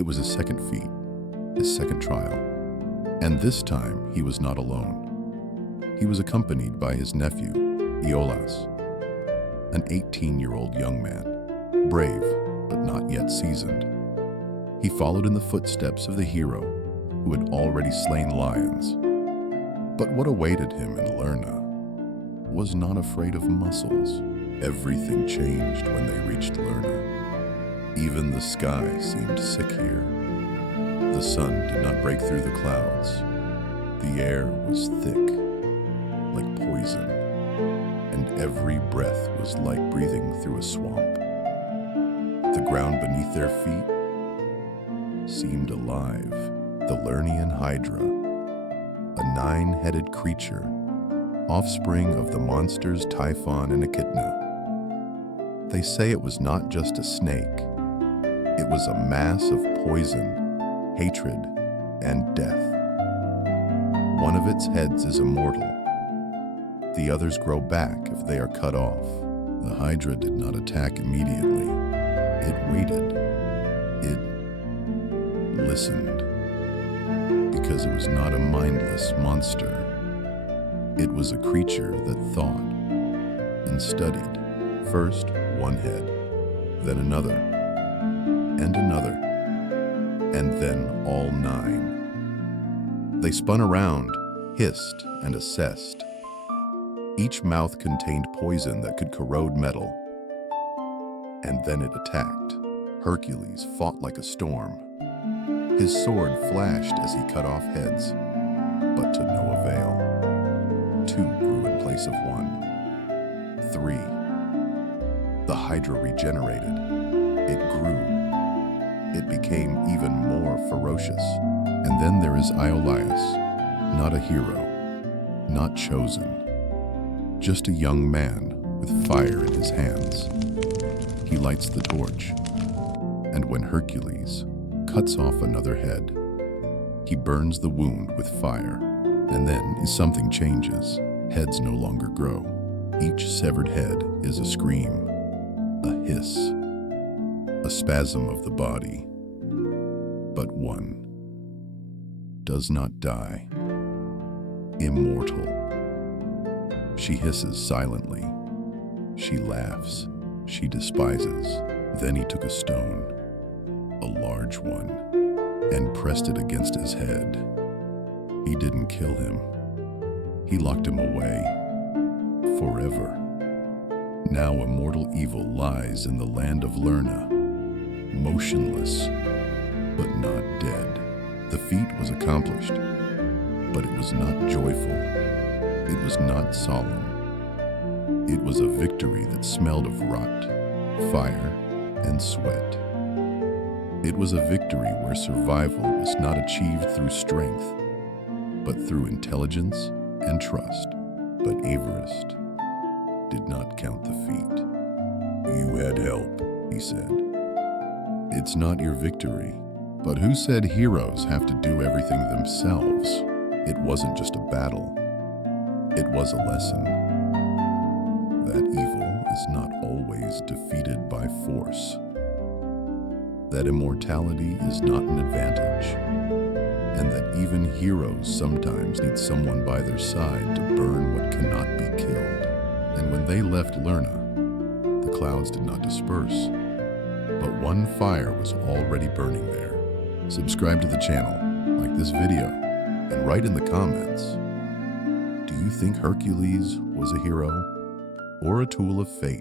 It was his second feat, his second trial, and this time he was not alone. He was accompanied by his nephew, Iolaus, an 18-year-old young man, brave but not yet seasoned. He followed in the footsteps of the hero who had already slain lions. But what awaited him in Lerna was not afraid of muscles. Everything changed when they reached Lerna. Even the sky seemed sick here. The sun did not break through the clouds. The air was thick, like poison, and every breath was like breathing through a swamp. The ground beneath their feet seemed alive. The Lernaean Hydra, a 9-headed creature, offspring of the monsters Typhon and Echidna. They say it was not just a snake. It was a mass of poison, hatred, and death. One of its heads is immortal. The others grow back if they are cut off. The Hydra did not attack immediately. It waited. It listened. Because it was not a mindless monster. It was a creature that thought and studied. First, one head, then another, and another, and then all 9. They spun around, hissed, and assessed. Each mouth contained poison that could corrode metal. And then it attacked. Hercules fought like a storm. His sword flashed as he cut off heads, but to no avail. 2 grew in place of 1. 3. The Hydra regenerated. It grew. It became even more ferocious. And then there is Iolaus, not a hero, not chosen, just a young man with fire in his hands. He lights the torch, and when Hercules cuts off another head, he burns the wound with fire, and then something changes. Heads no longer grow. Each severed head is a scream, a hiss, a spasm of the body. But one does not die. Immortal. She hisses silently. She laughs. She despises. Then he took a stone, a large one, and pressed it against his head. He didn't kill him. He locked him away forever. Now immortal evil lies in the land of Lerna, motionless, but not dead. The feat was accomplished, but it was not joyful. It was not solemn. It was a victory that smelled of rot, fire, and sweat. It was a victory where survival was not achieved through strength, but through intelligence and trust. But Everest did not count the feat. You had help, he said. It's not your victory. But who said heroes have to do everything themselves? It wasn't just a battle. It was a lesson that evil is not always defeated by force. That immortality is not an advantage, and that even heroes sometimes need someone by their side to burn what cannot be killed. And when they left Lerna, the clouds did not disperse, but one fire was already burning there. Subscribe to the channel, like this video, and write in the comments, do you think Hercules was a hero or a tool of fate?